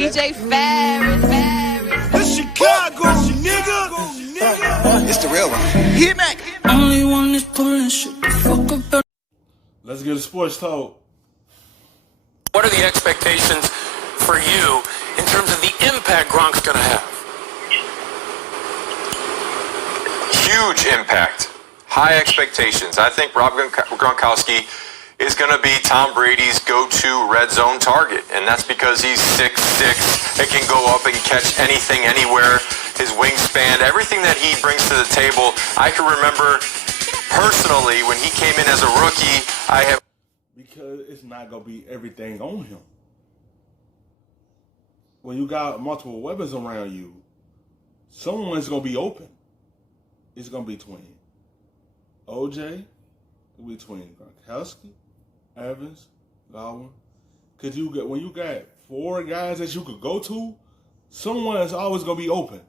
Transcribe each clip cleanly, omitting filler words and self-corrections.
DJ Ferris. It's Chicago, nigga. It's the real one. Hit me. Only one is pulling shit the fuck up. Let's get a sports talk. What are the expectations for you in terms of the impact Gronk's going to have? Huge impact. High expectations. I think Rob Gronkowski is going to be Tom Brady's go-to red zone target, and that's because he's 6'6", it can go up and catch anything, anywhere. His wingspan, everything that he brings to the table. I can remember personally when he came in as a rookie, because it's not going to be everything on him. When you got multiple weapons around you, someone's going to be open. It's going to be between OJ, between Gronkowski, Evans, Godwin. Because when you got four guys that you could go to, someone is always going to be open.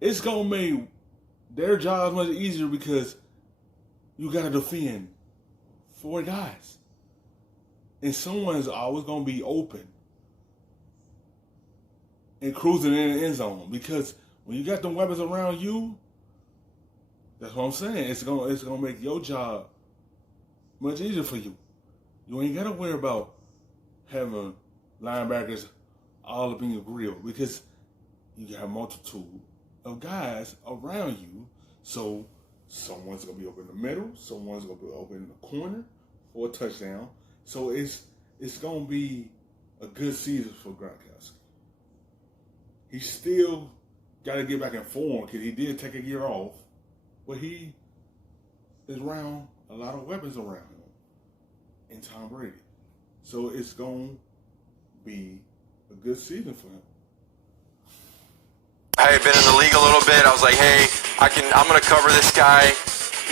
It's going to make their jobs much easier because you got to defend four guys. And someone's always going to be open and cruising in the end zone. Because when you got them weapons around you, that's what I'm saying. It's gonna make your job much easier for you. You ain't gotta worry about having linebackers all up in your grill because you got a multitude of guys around you. So someone's gonna be open in the middle, someone's gonna be open in the corner for a touchdown. So it's gonna be a good season for Gronkowski. He still got to get back in form because he did take a year off, but he is around a lot of weapons around him in Tom Brady. So it's going to be a good season for him. I had been in the league a little bit. I was like, hey, I'm going to cover this guy.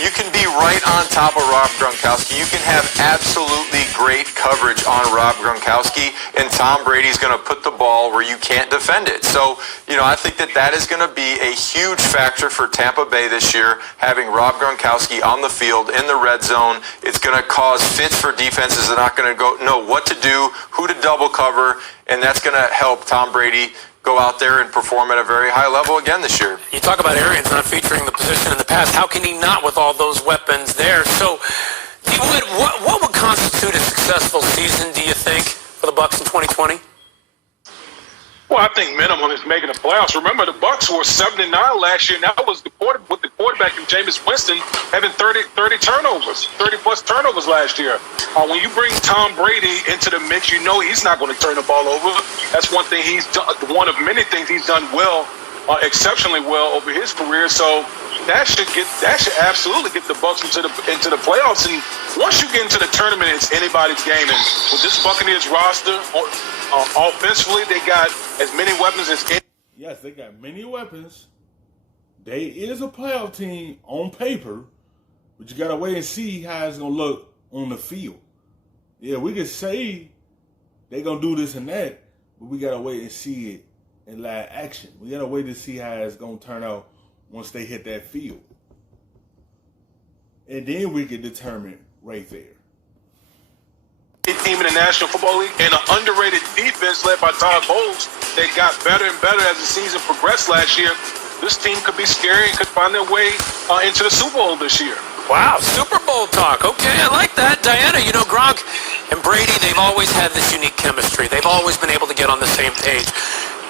You can be right on top of Rob Gronkowski. You can have absolutely great coverage on Rob Gronkowski, and Tom Brady's going to put the ball where you can't defend it. So, I think that is going to be a huge factor for Tampa Bay this year, having Rob Gronkowski on the field in the red zone. It's going to cause fits for defenses. They're not going to know what to do, who to double cover, and that's going to help Tom Brady go out there and perform at a very high level again this year. You talk about Arians not featuring the position in the past. How can he not with all those weapons there? So, what would constitute a successful season, do you think, for the Bucs in 2020? Well, I think minimum is making the playoffs. Remember, the Bucs were 7-9 last year, and that was with the quarterback in Jameis Winston having 30 turnovers, 30-plus turnovers last year. When you bring Tom Brady into the mix, you know he's not going to turn the ball over. That's one thing he's done, one of many things he's done well, exceptionally well over his career. So that should absolutely get the Bucs into the playoffs. And once you get into the tournament, it's anybody's game. And with this Buccaneers roster, offensively, they got as many weapons as any. Yes, they got many weapons. They is a playoff team on paper, but you got to wait and see how it's going to look on the field. Yeah, we can say they're going to do this and that, but we got to wait and see it in live action. We got to wait to see how it's going to turn out once they hit that field. And then we can determine right there. Team in the National Football League and an underrated defense led by Todd Bowles. They got better and better as the season progressed last year. This team could be scary and could find their way into the Super Bowl this year. Wow, Super Bowl talk. Okay, I like that. Diana, Gronk and Brady, they've always had this unique chemistry. They've always been able to get on the same page.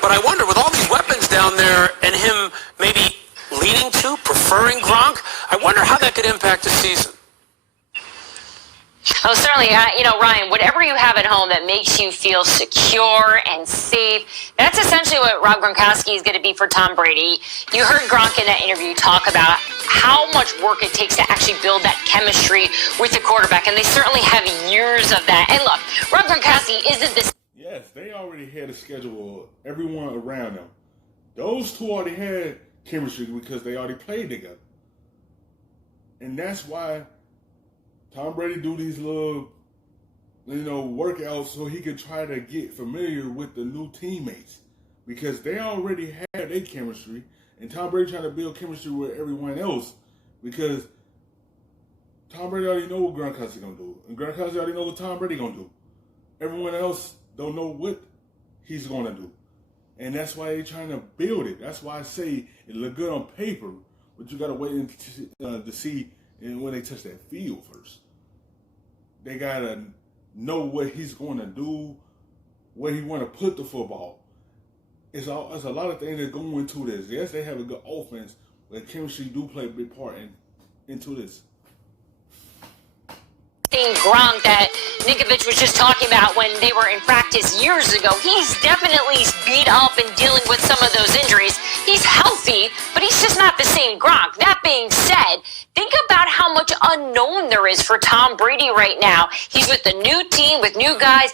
But I wonder, with all these weapons down there and him maybe leaning to, preferring Gronk, I wonder how that could impact the season. Oh, certainly. Ryan, whatever you have at home that makes you feel secure and safe, that's essentially what Rob Gronkowski is going to be for Tom Brady. You heard Gronk in that interview talk about how much work it takes to actually build that chemistry with the quarterback, and they certainly have years of that. And look, Rob Gronkowski isn't this. Yes, they already had a schedule of everyone around them. Those two already had chemistry because they already played together. And that's why Tom Brady do these little, workouts so he could try to get familiar with the new teammates because they already had their chemistry, and Tom Brady trying to build chemistry with everyone else because Tom Brady already know what Gronkowski gonna do, and Gronkowski already know what Tom Brady gonna do. Everyone else don't know what he's going to do. And that's why they're trying to build it. That's why I say it look good on paper, but you got to wait to see when they touch that field first. They got to know what he's going to do, where he want to put the football. It's a lot of things that go into this. Yes, they have a good offense, but chemistry do play a big part into this. Gronk that Ninkovich was just talking about when they were in practice years ago. He's definitely beat up and dealing with some of those injuries. He's healthy, but he's just not the same Gronk. That being said, think about how much unknown there is for Tom Brady right now. He's with a new team, with new guys.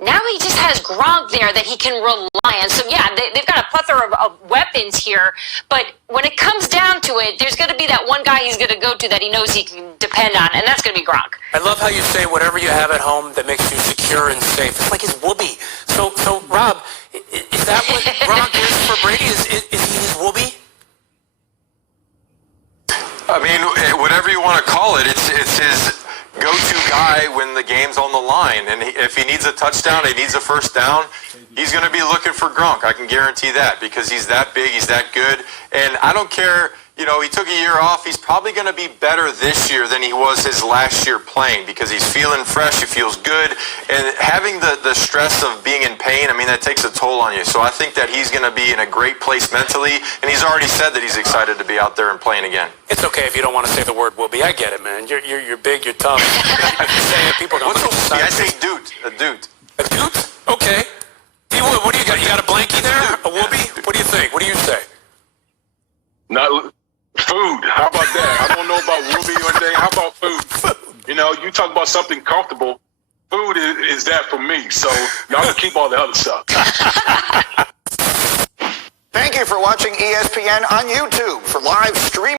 Now he just has Gronk there that he can rely on. So, yeah, they've got a plethora of weapons here. But when it comes down to it, there's going to be that one guy he's going to go to that he knows he can depend on, and that's going to be Gronk. I love how you say whatever you have at home that makes you secure and safe. It's like his whoopee. So Rob, is that what Gronk is for Brady? Is he his whoopee? I mean, whatever you want to call it, it's his go-to guy when the game's on the line. And if he needs a touchdown, he needs a first down, he's going to be looking for Gronk. I can guarantee that because he's that big, he's that good. And I don't care, you know, he took a year off. He's probably going to be better this year than he was his last year playing because he's feeling fresh, he feels good. And having the stress of being in pain, I mean, that takes a toll on you. So I think that he's going to be in a great place mentally. And he's already said that he's excited to be out there and playing again. It's okay if you don't want to say the word whoopee. I get it, man. You're big, you're tough. If you say it, people don't. What's a whoopee? I say doot. A doot. A doot? Okay. What do you got? You got a blankie there? A whoopee? What do you think? What do you say? Not food. How about that? I don't know about whoopee or anything. How about food? You know, you talk about something comfortable. Food is that for me. So y'all can keep all the other stuff. Thank you for watching ESPN on YouTube. For live streaming